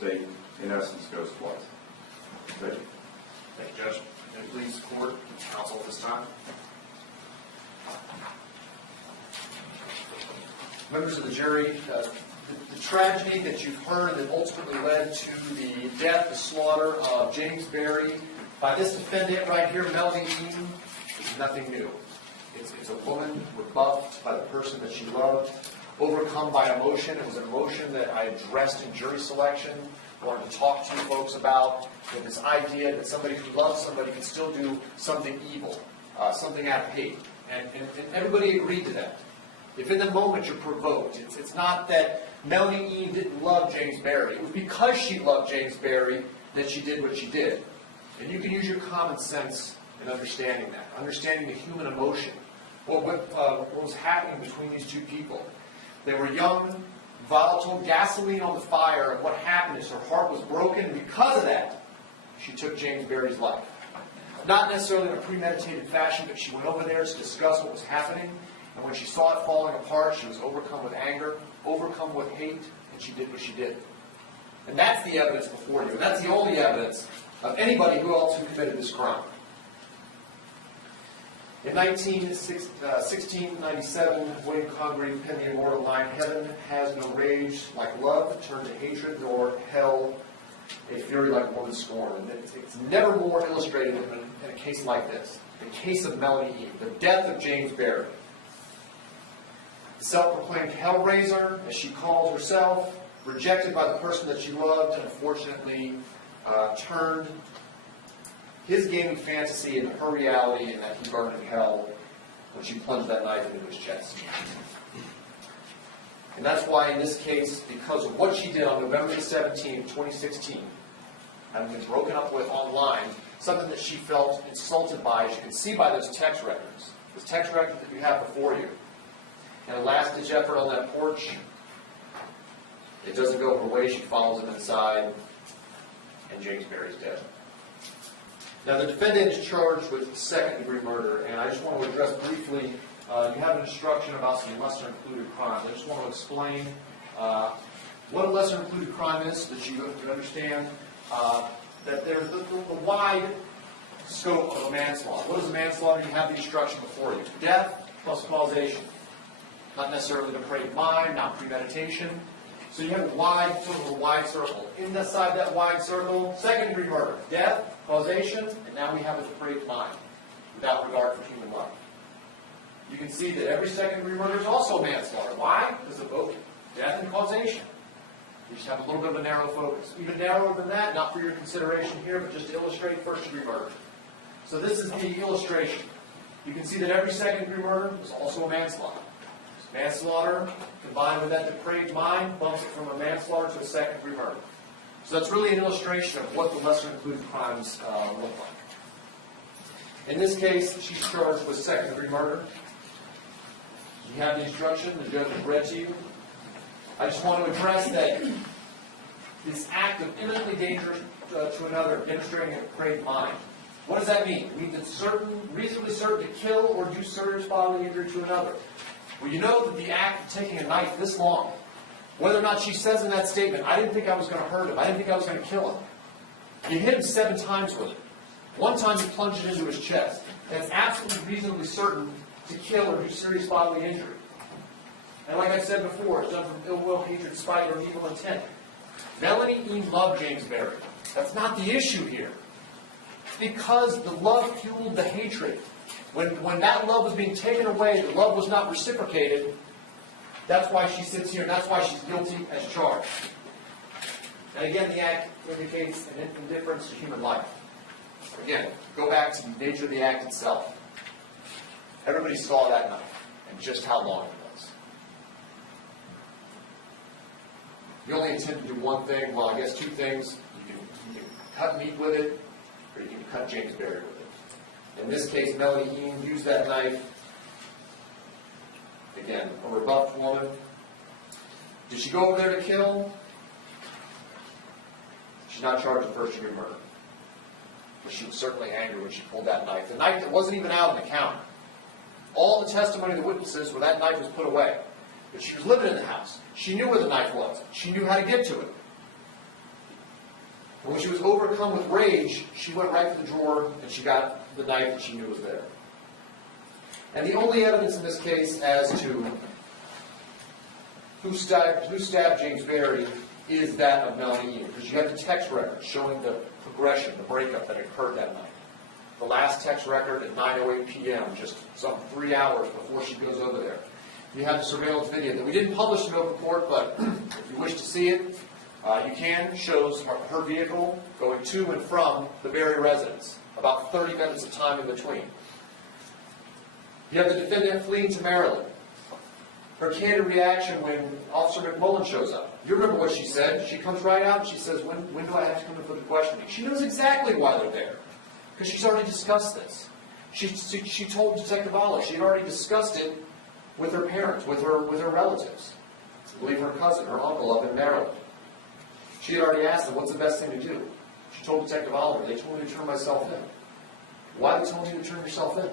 state, in essence, goes twice. Thank you. Thank you, Judge. And please, court, counsel at this time. Members of the jury, the tragedy that you've heard that ultimately led to the death, the slaughter of James Berry by this defendant right here, Melanie Eam, is nothing new. It's a woman rebuffed by the person that she loved, overcome by emotion. It was an emotion that I addressed in jury selection, wanted to talk to you folks about, this idea that somebody who loves somebody can still do something evil, something out of hate. And everybody agreed to that. If in the moment you're provoked, it's not that Melanie Eam didn't love James Berry. It was because she loved James Berry that she did what she did. And you can use your common sense in understanding that, understanding the human emotion. What was happening between these two people. They were young, volatile, gasoline on the fire, and what happened is her heart was broken, and because of that, she took James Berry's life. Not necessarily in a premeditated fashion, but she went over there to discuss what was happening. And when she saw it falling apart, she was overcome with anger, overcome with hate, and she did what she did. And that's the evidence before you. And that's the only evidence of anybody else who committed this crime. In 1697, William Congreve penned the immortal line, "Heaven has no rage like love turned to hatred, nor hell a fury like woman's scorn." And it's never more illustrated in a case like this, the case of Melanie Eam, the death of James Berry. The self-proclaimed hellraiser, as she called herself, rejected by the person that she loved, and unfortunately turned his gaming fantasy into her reality, and that he burned in hell when she plunged that knife into his chest. And that's why in this case, because of what she did on November 17, 2016, having been broken up with online, something that she felt insulted by, as you can see by those text records, this text record that you have before you. And a last-ditch effort on that porch, it doesn't go her way. She follows him inside, and James Berry's dead. Now, the defendant is charged with second-degree murder, and I just want to address briefly, you have an instruction about some lesser-included crimes. I just want to explain what a lesser-included crime is, so that you understand that there's the wide scope of a manslaughter. What is a manslaughter? You have the instruction before you. Death plus causation. Not necessarily depraved mind, not premeditation. So you have a wide circle. Inside that wide circle, second-degree murder, death, causation, and now we have a depraved mind, without regard for human life. You can see that every second-degree murder is also manslaughter. Why? Because of both death and causation. You just have a little bit of a narrow focus. Even narrower than that, not for your consideration here, but just to illustrate first-degree murder. So this is the illustration. You can see that every second-degree murder is also a manslaughter. Manslaughter, combined with that depraved mind, bumps it from a manslaughter to a second-degree murder. So that's really an illustration of what the lesser-included crimes look like. In this case, she's charged with second-degree murder. You have the instruction, the judge has read to you. I just want to address that this act of imminently dangerous to another, demonstrating a depraved mind. What does that mean? It means it's reasonably certain to kill or do serious bodily injury to another. Well, you know that the act of taking a knife this long, whether or not she says in that statement, "I didn't think I was going to hurt him. I didn't think I was going to kill him." You hit him 7 times with it. One time you plunged it into his chest. And it's absolutely reasonably certain to kill or do serious bodily injury. And like I said before, it's done from ill will, hatred, spite, or evil intent. Melanie Eam loved James Berry. That's not the issue here. It's because the love fueled the hatred. When that love was being taken away, the love was not reciprocated. That's why she sits here, and that's why she's guilty as charged. And again, the act indicates an indifference to human life. Again, go back to the nature of the act itself. Everybody saw that knife, and just how long it was. You only intend to do one thing, well, I guess 2 things. You can cut meat with it, or you can cut James Berry with it. In this case, Melanie Eam used that knife. Again, a rebuffed woman. Did she go over there to kill? She's not charged with first-degree murder. But she was certainly angry when she pulled that knife. The knife that wasn't even out on the counter. All the testimony of the witnesses where that knife was put away. But she was living in the house. She knew where the knife was. She knew how to get to it. And when she was overcome with rage, she went right to the drawer and she got the knife that she knew was there. And the only evidence in this case as to who stabbed James Berry is that of Melanie Eam, because you have the text record showing the progression, the breakup that occurred that night. The last text record at 9:08 p.m., just some 3 hours before she goes over there. You have the surveillance video that we didn't publish in open court, but if you wish to see it, you can. Shows her vehicle going to and from the Berry residence, about 30 minutes of time in between. You have the defendant fleeing to Maryland. Her candid reaction when Officer McMullen shows up. You remember what she said? She comes right out and she says, when do I have to come in for the questioning? She knows exactly why they're there, because she's already discussed this. She told Detective Olive she had already discussed it with her parents, with her relatives. I believe her cousin, her uncle up in Maryland. She had already asked them, what's the best thing to do? She told Detective Oliver, they told me to turn myself in. Why they told you to turn yourself in?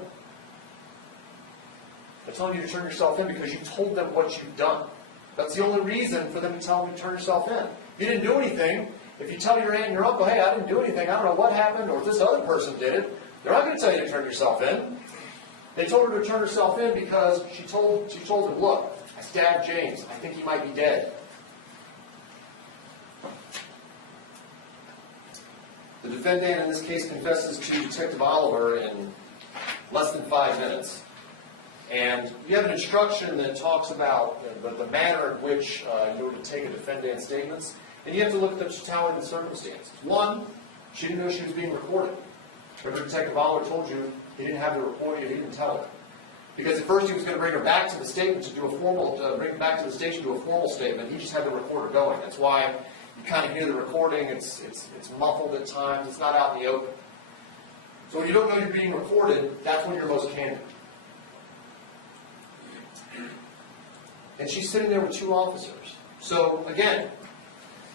They're telling you to turn yourself in because you told them what you've done. That's the only reason for them to tell you to turn yourself in. You didn't do anything. If you tell your aunt and your uncle, hey, I didn't do anything, I don't know what happened, or if this other person did it, they're not going to tell you to turn yourself in. They told her to turn herself in because she told them, look, I stabbed James. I think he might be dead. The defendant in this case confesses to Detective Oliver in less than 5 minutes. And you have an instruction that talks about the manner in which you are to take a defendant's statements. And you have to look at the totality of the circumstances. One, she didn't know she was being recorded. Remember, Detective Oliver told you he didn't have the recording, he didn't tell her. Because at first he was going to bring her back to the statement to do a formal, bring her back to the station to do a formal statement. He just had the recorder going. That's why you kind of hear the recording. It's muffled at times. It's not out in the open. So when you don't know you're being recorded, that's when you're most candid. And she's sitting there with 2 officers. So again,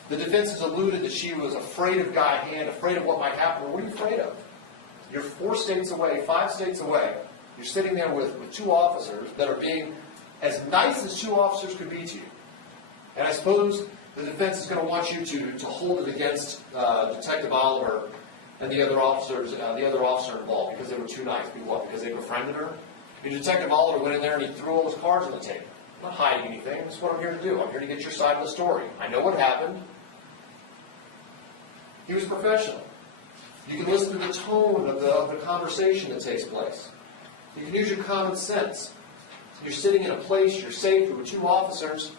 the defense has alluded that she was afraid of Guy Hand, afraid of what might happen. Well, what are you afraid of? You're 4 states away, 5 states away. You're sitting there with 2 officers that are being as nice as 2 officers could be to you. And I suppose the defense is going to want you to hold it against Detective Oliver and the other officers, the other officer involved, because they were too nice. Because they befriended her? And Detective Oliver went in there and he threw all his cards on the table. I'm not hiding anything. That's what I'm here to do. I'm here to get your side of the story. I know what happened. He was professional. You can listen to the tone of the conversation that takes place. You can use your common sense. You're sitting in a place, you're safe, you're with 2 officers.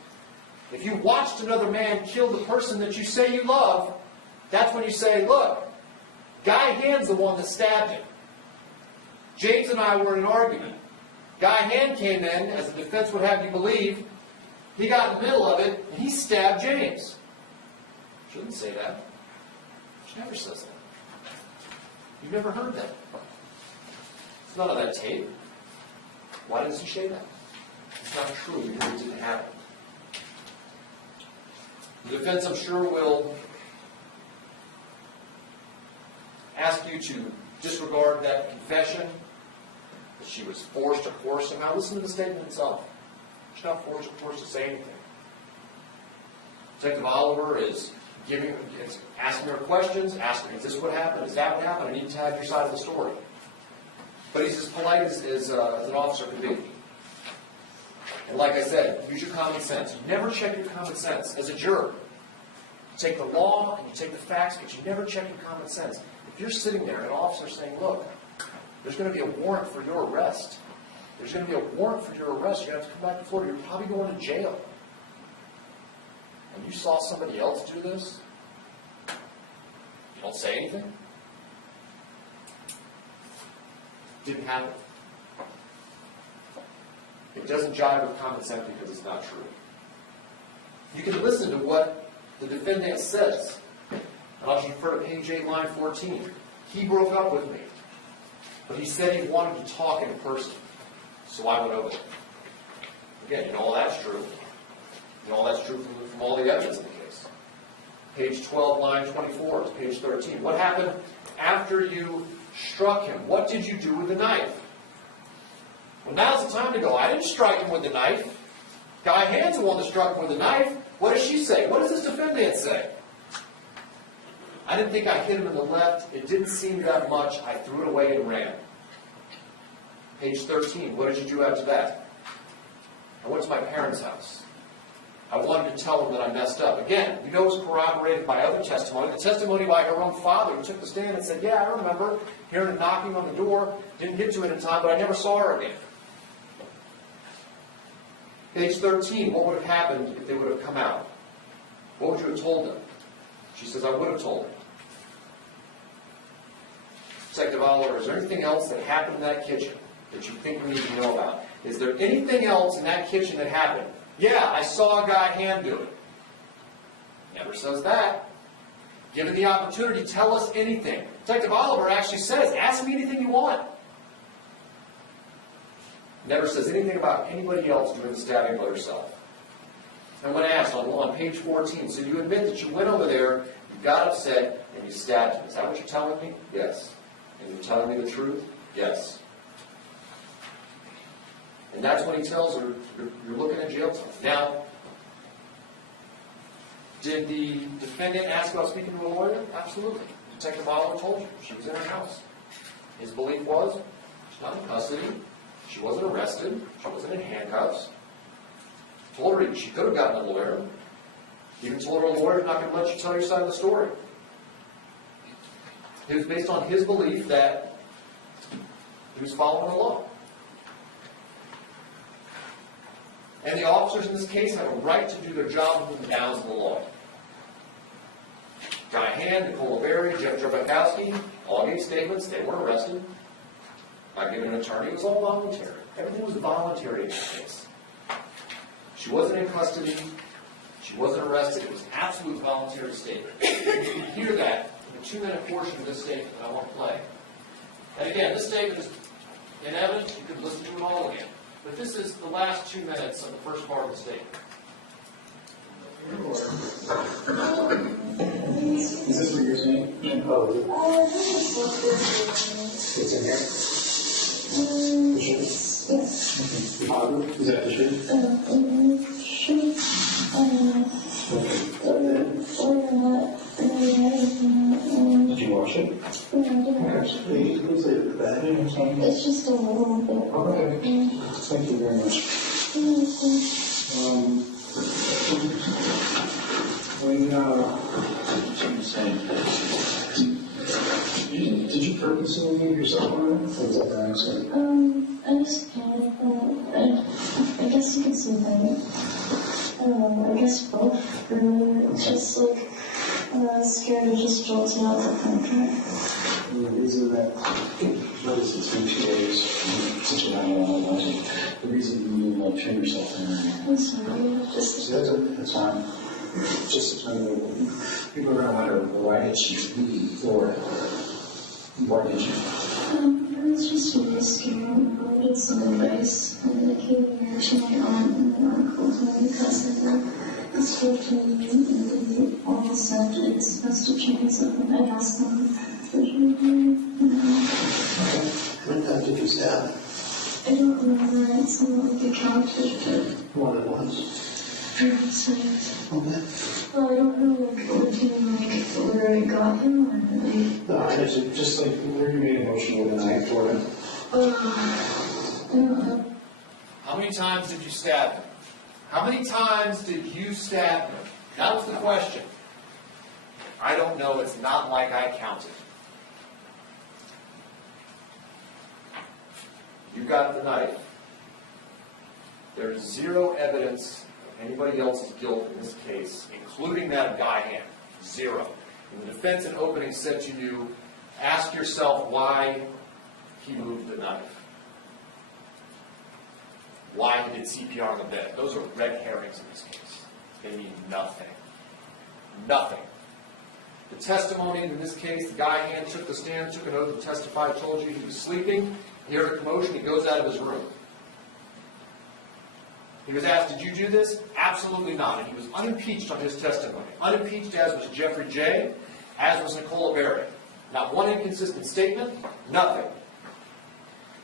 If you watched another man kill the person that you say you love, that's when you say, look, Guy Hand's the one that stabbed him. James and I were in an argument. Guy Hand came in, as the defense would have you believe, he got in the middle of it, and he stabbed James. Shouldn't say that. She never says that. You've never heard that. It's not on that tape. Why does he say that? It's not true because it didn't happen. The defense, I'm sure, will ask you to disregard that confession, that she was forced or coerced somehow. Listen to the statement itself. She's not forced or coerced to say anything. Detective Oliver is asking her questions, asking, is this what happened? Is that what happened? I need to have your side of the story. But he's as polite as an officer can be. And like I said, use your common sense. You never check your common sense. As a juror, you take the law and you take the facts, but you never check your common sense. If you're sitting there and an officer's saying, look, there's going to be a warrant for your arrest. There's going to be a warrant for your arrest. You're going to have to come back to Florida. You're probably going to jail. And you saw somebody else do this? You don't say anything? Didn't happen. It doesn't jive with common sense because it's not true. You can listen to what the defendant says. And I'll refer to page 8, line 14. He broke up with me, but he said he wanted to talk in person, so I went over there. Again, you know all that's true. You know all that's true from all the evidence in the case. Page 12, line 24 to page 13. What happened after you struck him? What did you do with the knife? Well, now's the time to go. I didn't strike him with the knife. Guy Hand's the one that struck him with the knife. What does she say? What does this defendant say? I didn't think I hit him in the left. It didn't seem that much. I threw it away and ran. Page 13, what did you do after that? I went to my parents' house. I wanted to tell them that I messed up. Again, we know it's corroborated by other testimony. The testimony by her own father, who took the stand and said, yeah, I remember hearing a knocking on the door. Didn't get to it in time, but I never saw her again. Page 13, what would have happened if they would have come out? What would you have told them? She says, I would have told them. Detective Oliver, is there anything else that happened in that kitchen that you think we need to know about? Is there anything else in that kitchen that happened? Yeah, I saw a guy hand do it. Never says that. Given the opportunity, tell us anything. Detective Oliver actually says, ask me anything you want. Never says anything about anybody else doing the stabbing but herself. And when asked on page 14, so you admit that you went over there, you got upset, and you stabbed him. Is that what you're telling me? Yes. And you're telling me the truth? Yes. And that's when he tells her, you're looking at jail time. Now, did the defendant ask about speaking to a lawyer? Absolutely. Detective Oliver told you. She was in her house. His belief was, she's not in custody. She wasn't arrested. She wasn't in handcuffs. Told her she could have gotten a lawyer. Even told her a lawyer's not going to let you tell your side of the story. It was based on his belief that he was following the law. And the officers in this case have a right to do their job within the bounds of the law. Guy Hand, Nicole Berry, Jeff Drabakowski, all gave statements. They weren't arrested. Not given an attorney. It was all voluntary. Everything was voluntary in this case. She wasn't in custody. She wasn't arrested. It was an absolute voluntary statement. You can hear that in the 2-minute portion of this statement that I want to play. And again, this statement is in evidence. You can listen to it all again. But this is the last 2 minutes of the first part of the statement. Is this what you're saying? Oh. It's in here? Yes. Is that the truth? Did you wash it? Please leave it back. It's just a little bit. Okay. Thank you very much. Did you purposely leave yourself on it? Or was that by accident? I just I guess you could say that. I guess both. It's just like, scared to just jolt you out the country. The reason that, notice it's been 2 days, such a long time. The reason you turn yourself in. I'm sorry, just... That's fine. Just to tell you, people are going to wonder, why did she leave, or why did you? I was just really scared. I needed some advice. And I came here to my aunt and my uncle and my cousin. And spoke to me and all the subjects, best of chance of them. I asked them for When did you stab? I don't remember. It's not like a couch. More than once. So, Okay. well, I don't know, what came, where I got him, or like... No, just like, were you made emotional the night for him? I don't know. How many times did you stab him? How many times did you stab him? That was the question. I don't know. It's not like I counted. You got the knife. There's zero evidence of anybody else's guilt in this case, including that Guy Hand. Zero. And the defense in opening said to you, ask yourself why he moved the knife. Why he did CPR on the bed. Those are red herrings in this case. They mean nothing. Nothing. The testimony in this case, the Guy Hand took the stand, took an oath to testify, told you he was sleeping. He heard a commotion, he goes out of his room. He was asked, did you do this? Absolutely not. And he was unimpeached on his testimony. Unimpeached as was Jeffrey J., as was Nicole Berry. Not one inconsistent statement, nothing.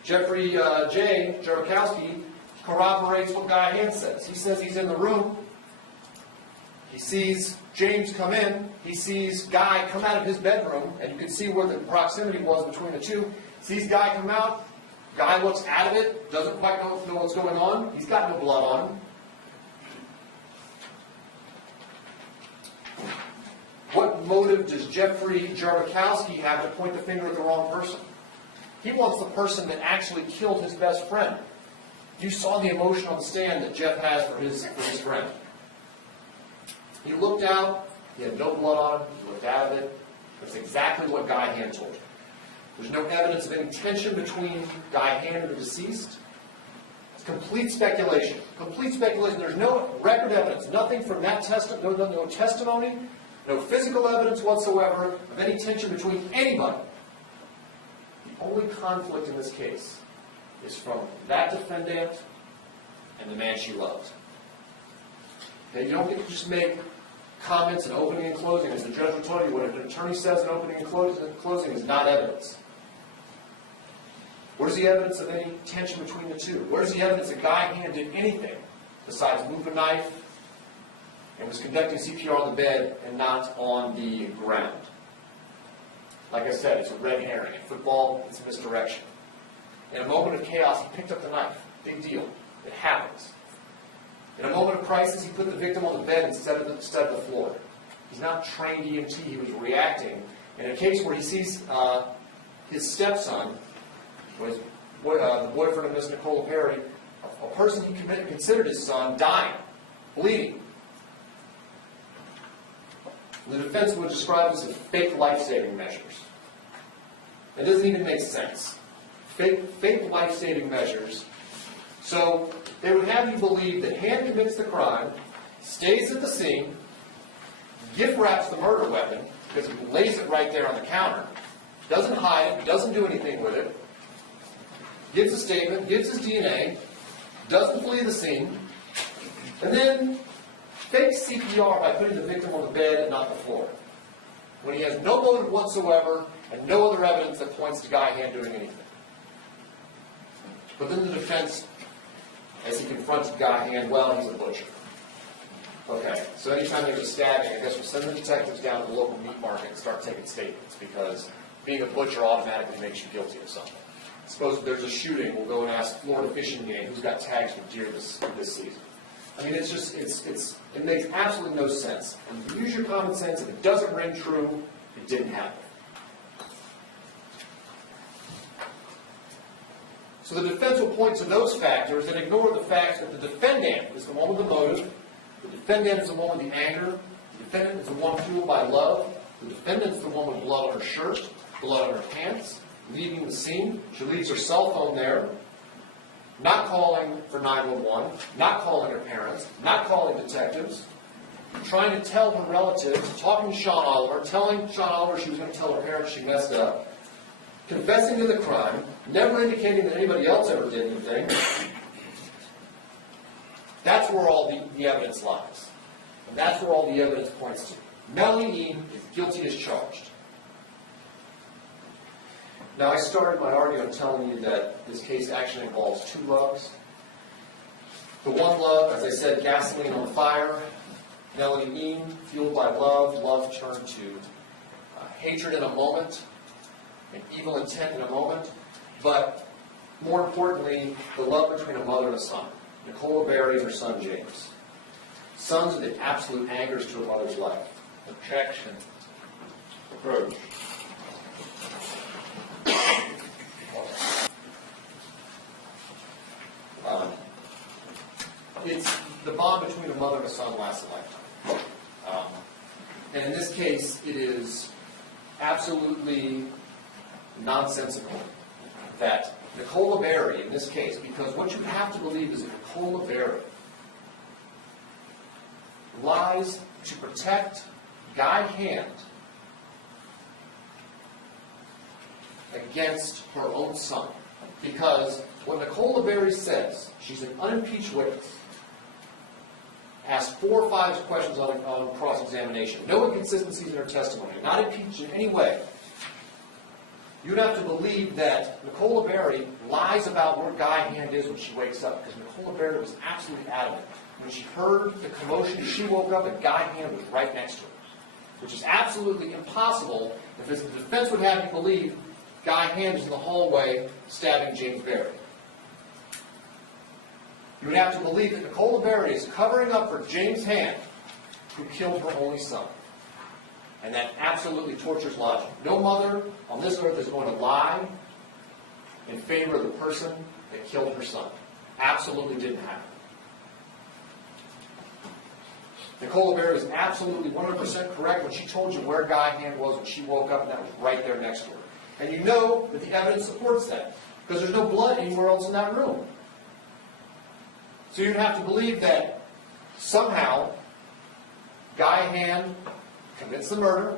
Jeffrey J., Drabakowski, corroborates what Guy Hand says. He says he's in the room. He sees James come in, he sees Guy come out of his bedroom, and you can see where the proximity was between the two. Sees Guy come out, Guy looks out of it, doesn't quite know what's going on, he's got no blood on him. What motive does Jeffrey Jarokowski have to point the finger at the wrong person? He wants the person that actually killed his best friend. You saw the emotion on the stand that Jeff has for his friend. He looked out, he had no blood on him, he looked out of it. That's exactly what Guy Hand told him. There's no evidence of any tension between Guy Hand and the deceased. It's complete speculation. Complete speculation. There's no record evidence, nothing from that testimony, no testimony, no physical evidence whatsoever of any tension between anybody. The only conflict in this case is from that defendant and the man she loved. Okay, you don't get to just make comments in opening and closing. As the judge will tell you, what an attorney says in opening and closing is not evidence. Where's the evidence of any tension between the two? Where's the evidence that Guy Hand did anything besides move a knife and was conducting CPR on the bed and not on the ground? Like I said, it's a red herring. In football, it's a misdirection. In a moment of chaos, he picked up the knife. Big deal. It happens. In a moment of crisis, he put the victim on the bed instead of the floor. He's not trained EMT. He was reacting. In a case where he sees his stepson, the boyfriend of Miss Nicola Perry, a person he considered his son, dying, bleeding. The defense would describe this as fake life-saving measures. It doesn't even make sense. Fake life-saving measures. So they would have you believe that Hand commits the crime, stays at the scene, gift wraps the murder weapon because he lays it right there on the counter, doesn't hide it, doesn't do anything with it, gives a statement, gives his DNA, doesn't flee the scene, and then fakes CPR by putting the victim on the bed and not the floor, when he has no motive whatsoever and no other evidence that points to Guy Hand doing anything. But then the defense, as he confronted Guy Hand, well, he's a butcher. Okay, so anytime there's a stabbing, I guess we'll send the detectives down to the local meat market and start taking statements, because being a butcher automatically makes you guilty of something. Suppose there's a shooting, we'll go and ask Florida Fishing Game who's got tags for deer this season. I mean, it's just, it makes absolutely no sense. And use your common sense. If it doesn't ring true, it didn't happen. So the defense will point to those factors and ignore the fact that the defendant is the one with the motive, the defendant is the one with the anger, the defendant is the one fueled by love, the defendant is the one with blood on her shirt, blood on her pants, leaving the scene. She leaves her cell phone there, not calling for 911, not calling her parents, not calling detectives, trying to tell her relatives, talking to Sean Oliver, telling Sean Oliver she was going to tell her parents she messed up, confessing to the crime, never indicating that anybody else ever did anything. That's where all the evidence lies. And that's where all the evidence points to. Melanie Eam is guilty as charged. Now, I started my argument telling you that this case actually involves two loves. The one love, as I said, gasoline on fire. Melanie Eam, fueled by love, love turned to hatred in a moment, and evil intent in a moment, but more importantly, the love between a mother and a son. Nicola Berry and her son James. Sons are the absolute anchors to a mother's life. Objection. Approach. It's the bond between a mother and a son lasts a lifetime. And in this case, it is absolutely nonsensical that Nicola Berry, in this case, because what you have to believe is that Nicola Berry lies to protect Guy Hand against her own son. Because when Nicola Berry says she's an unimpeached witness, asked 4 or 5 questions on cross-examination, no inconsistencies in her testimony, not impeached in any way, you'd have to believe that Nicola Berry lies about where Guy Hand is when she wakes up, because Nicola Berry was absolutely adamant When she heard the commotion, she woke up and Guy Hand was right next to her, which is absolutely impossible if the defense would have you believe Guy Hand was in the hallway stabbing James Berry. You would have to believe that Nicola Berry is covering up for James Hand, who killed her only son. And that absolutely tortures logic. No mother on this earth is going to lie in favor of the person that killed her son. Absolutely didn't happen. Nicola Berry was absolutely 100% correct when she told you where Guy Hand was when she woke up, and that was right there next to her. And you know that the evidence supports that, because there's no blood anywhere else in that room. So you'd have to believe that somehow Guy Hand commits the murder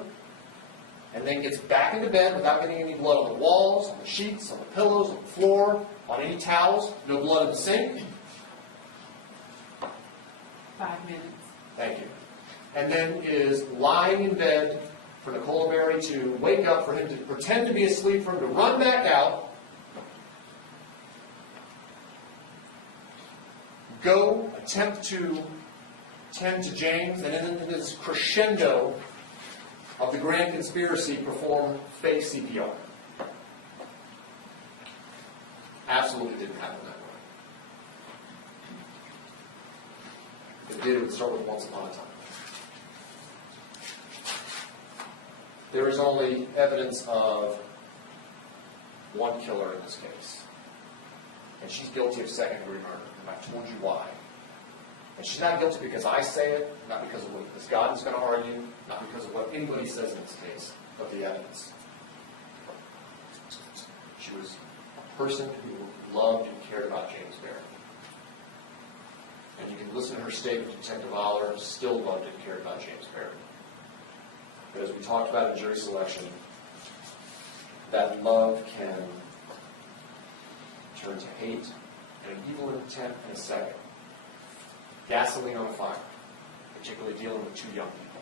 and then gets back into bed without getting any blood on the walls, on the sheets, on the pillows, on the floor, on any towels, no blood in the sink. 5 minutes. Thank you. And then is lying in bed for Nicola Berry to wake up, for him to pretend to be asleep, for him to run back out, go, attempt to tend to James, and then in this crescendo of the grand conspiracy, perform fake CPR. Absolutely didn't happen that way. If it did, it would start with once upon a time. There is only evidence of one killer in this case. And she's guilty of second-degree murder. And I've told you why. And she's not guilty because I say it, not because of what this God is going to argue, not because of what anybody says in this case, but the evidence. She was a person who loved and cared about James Berry. And you can listen to her statement to Detective Aller, still loved and cared about James Berry. But as we talked about in jury selection, that love can turn to hate and an evil intent in a second. Gasoline on a fire, particularly dealing with two young people.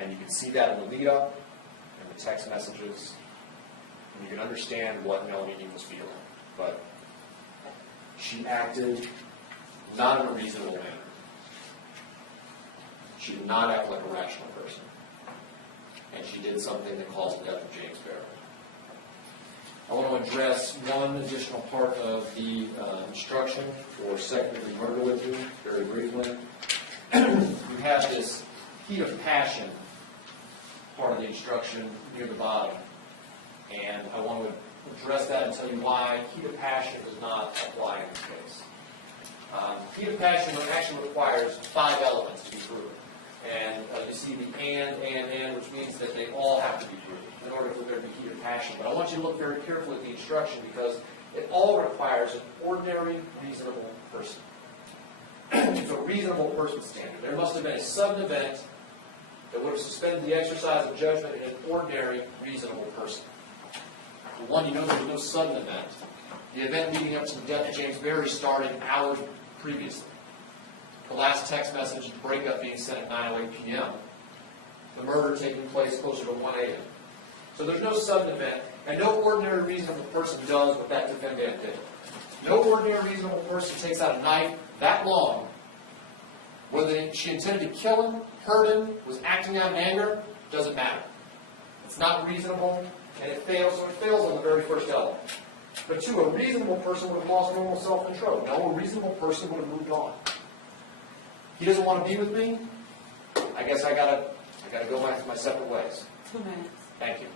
And you can see that in the lead-up and the text messages, and you can understand what Melanie Eam was feeling. But she acted not in a reasonable manner. She did not act like a rational person. And she did something that caused the death of James Berry. I want to address one additional part of the instruction for second-degree murder with you, very briefly. You have this heat of passion part of the instruction near the bottom. And I want to address that and tell you why heat of passion does not apply in this case. Heat of passion actually requires 5 elements to be proven. And you see the and, which means that they all have to be proven in order for there to be heat of passion. But I want you to look very carefully at the instruction because it all requires an ordinary, reasonable person. It's a reasonable person standard. There must have been a sudden event that would have suspended the exercise of judgment in an ordinary, reasonable person. For one, you know there was no sudden event. The event leading up to the death of James Berry started hours previously. The last text message, the breakup being sent at 9:08 p.m. The murder taking place closer to 1 a.m. So there's no sudden event, and no ordinary reasonable person does what that defendant did. No ordinary reasonable person takes out a knife that long. Whether she intended to kill him, hurt him, was acting out in anger, doesn't matter. It's not reasonable, and it fails, so it fails on the very first element. But 2, a reasonable person would have lost normal self-control. No, a reasonable person would have moved on. He doesn't want to be with me. I guess I gotta go my separate ways. 2 minutes. Thank you.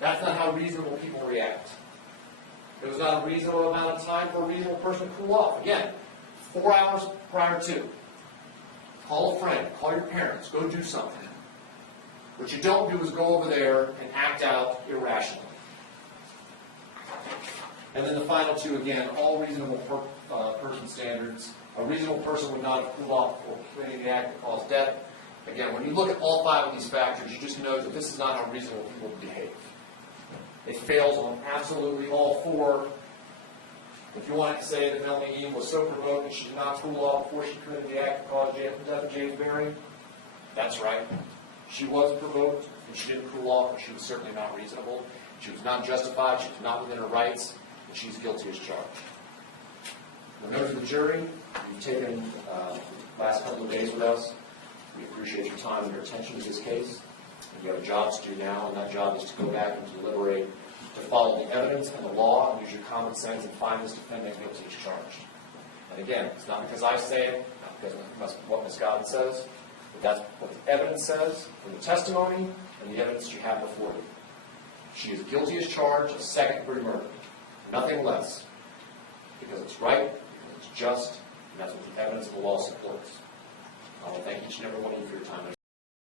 That's not how reasonable people react. It was not a reasonable amount of time for a reasonable person to cool off. Again, 4 hours prior to. Call a friend, call your parents, go do something. What you don't do is go over there and act out irrationally. And then the final 2, again, all reasonable person standards. A reasonable person would not have cooled off before committing the act that caused death. Again, when you look at all 5 of these factors, you just know that this is not how reasonable people behave. It fails on absolutely all 4. If you want to say that Melanie Eam was so provoked that she did not cool off before she committed the act that caused the death of James Berry, that's right. She was provoked, and she didn't cool off, and she was certainly not reasonable. She was not justified, she was not within her rights, and she's guilty as charged. Members of the jury, you've taken the last couple of days with us. We appreciate your time and your attention to this case. You have a job to do now, and that job is to go back and deliberate, to follow the evidence and the law, and use your common sense and find this defendant guilty as charged. And again, it's not because I say it, not because of what Ms. Godden says, but that's what the evidence says from the testimony and the evidence you have before you. She is guilty as charged of second-degree murder, nothing less, because it's right, because it's just, and that's what the evidence of the law supports. I want to thank each and every one of you for your time.